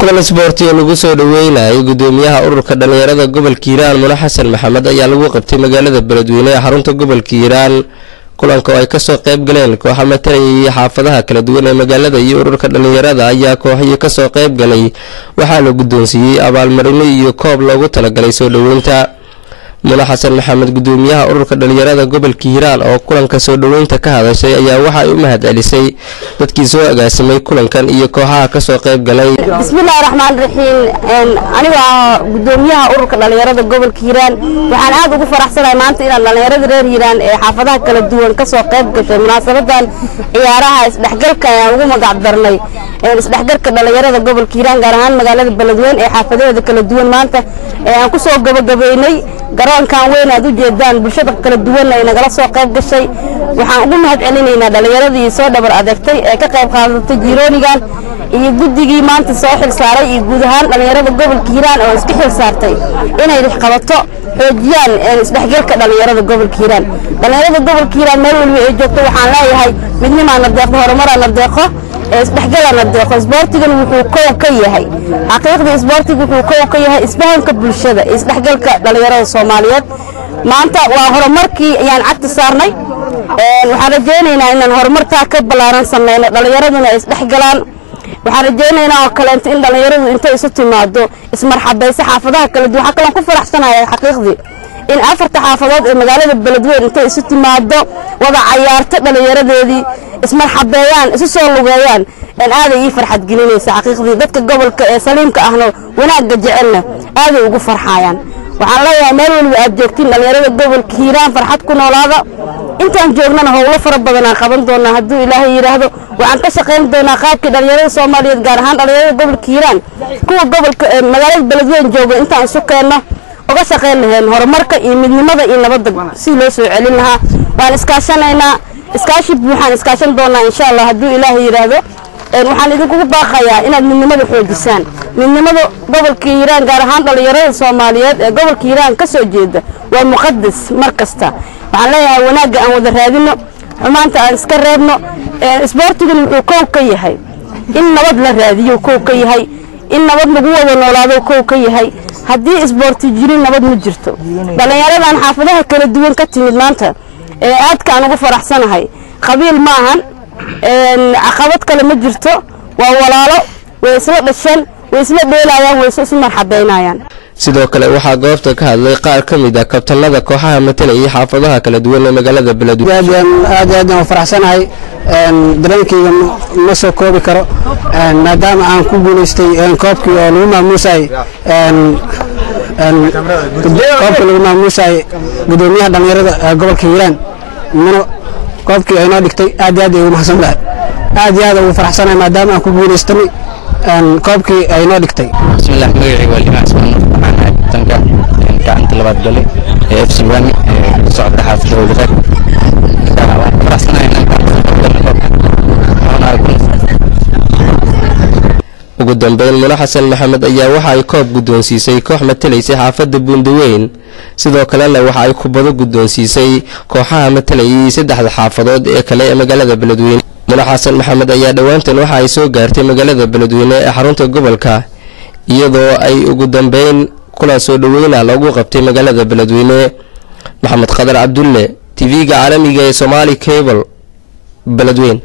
kulan isboorti oo lagu soo dhaweynayay gudoomiyaha ururka dhalinyarada gobolka Hiiraan Muna Xasan Maxamed ayaa lagu qabtay magaalada Beledweyne ee xarunta gobolka Hiiraan kulanka ay ka soo qayb galeen kooxo matalaya xaafadaha kala duwan ee magaalada iyo ururka dhalinyarada ayaa kooxyo ka soo qayb galay waxa la gudoonsiiyay abaalmarino iyo koob loogu talagalay soo dhaweynta Muna Xasan Maxamed gudoomiyaha ururka dhalinyarada gobolka Hiiraan oo kulanka soo dhaweynta ka hadashay ayaa waxa ay u mahadcelisay dadkii soo agaasimay kulankan iyo kooxaha ka soo qayb galay. Bismillahir Rahmanir Rahiim aniga gudoomiyaha ururka dhalinyarada gobolka Hiiraan waxaan aad ugu faraxsanahay maanta in dhalinyarada reer Hiiraan ee xaafadaha kala duwan ka soo qayb gashay munaasabadan ciyaaraha isdhexgalka ee ugu magac darnay isdhexgalka dhalinyarada gobolka Hiiraan gaar ahaan magaalada Beledweyne ee xaafadeeda kala duwan maanta aan ku soo gabagabeynay garoonkan weyn aad u jeedaan bulshada kala duwan ay nagala soo qayb gashay waxaan ugu mahadcelinaynaa dhalinyaradii soo dhabar adeegtay ee ka qayb qaadatay jiroonigan iyo guddigii maanta soo xil saaray iyo guud ahaan dhalinyarada gobolka Hiiraan oo isku xil saartay inay qabato xoojiyaan isdhexgalka dhalinyarada gobolka Hiiraan dhalinyarada gobolka Hiiraan meel walba ay joogto waxaan leeyahay midnimada deeqo horumarana deeqo isdhexgalana deeqo isboortigan wuxuu koob ka yahay xaqiiqda isboortigu wuxuu koob ka yahay isfahanka bulshada isdhexgalka dhalinyarada Soomaaliyeed maanta waa horumarkii ayaan cagta saarnay waxaan rajaynaynaa inaan horumarta ka balaaran sameeyno dhalinyaraduna isdhexgalaan waxaan rajaynaynaa oo kale in dhalinyaradu intay isu timaado ismarxabaysa xaafadaha kala duwan waxa kale ku faraxsanahay xaqiiqdii in afarta xaafadood ee magaalada Beledweyne intay isu timaado wada ciyaarta dhalinyaradeedii ismarxabeeyaan isu soo lugeeyaan aad ay farxad gelinaysa xaqiiqdii dadka gobolka ee saliimka ahna wanaaga jecelna aad ay ugu farxayaan waxaan leeyahay meel walba aad joogtiin dhalinyarada gobolka Hiiraan farxad ku noolaada intaan joognana howlo fara badan aan qaban doonaa hadduu Ilaahay yiraahdo waxaan ka shaqeyn doonaa qaabkii dhalinyarada Soomaaliyeed gaar ahaan dhalinyarada gobolka Hiiraan kuwa gobolka magaalada Beledweyne jooga intaan isu keenno uga shaqeyn lahayn horumarka iyo midnimada iyo nabadda si loo soo celin lahaa waan iskaashanaynaa iskaashi buuxaan iskaashan doonaa insha Allah hadduu Ilaahay yiraahdo waxaan idinku baaqayaa inaad midnimada xoojisaan midnimada gobolka Hiiraan gaar ahaan dhalinyarada Soomaaliyeed ee gobolka Hiiraan ka soo jeeda waa muqaddas markasta waxaan leeyahay wanaaga aan wada raadino xumaanta aan iska reebno isboortigu wuxuu koob ka yahay in nabad la raadiyo koob ka yahay in nabad lagu wada noolaado koob ka yahay haddii isboorti jirin nabad ma jirto dhalinyaradan xaafadaha kala duwan ka timid maanta aad ka aan ugu faraxsanahay qabiil ma ahan caqabad kale ma jirto waa walaalo way isla dhashan way isla dheelayaan way isla marxabeynayaan sidoo kale waxa goobta ka hadlay qaar kamid ah kabtanada kooxaha matalaya xaafadaha kala duwan ee magaalada Beledweyne aad faraxsanahay dareenkayga ma soo koobi karo maadaama aan ku guuleystay koobkii oo lagu maamuusay koobkii lagu maamuusay gudoomiyaha dhalinyarada gobolka Hiiraan Muna koobkii ay noo dhigtay aad ugu mahadsantahay aad ugu faraxsanahay maadaama aan ku guuleystay koobkii ay noo dhigtay bismillah magacayga waa Limaa Ismaan tanka gacanta labaad galay ee FC Bani socda xaafadda Wadaag waan faraxsanahay ugu dambeyn Muna Xasan Maxamed ayaa waxa ay koob gudoonsiisay koox matalaysay xaafadda Buundaweyn sidoo kale waxa ay kubado gudoonsiisay kooxaha matalayay saddexda xaafadood ee kale ee magaalada Beledweyne Muna Xasan Maxamed ayaa dhawaantan waxa ay soo gaartay magaalada Beledweyne ee xarunta gobolka iyadoo ay ugu dambeyn kulan soo dhaweynaa lagu qabtay magaalada Beledweyne Maxamed Qadar Cabdulle TV-ga caalamiga ee Somali Cable Beledweyne.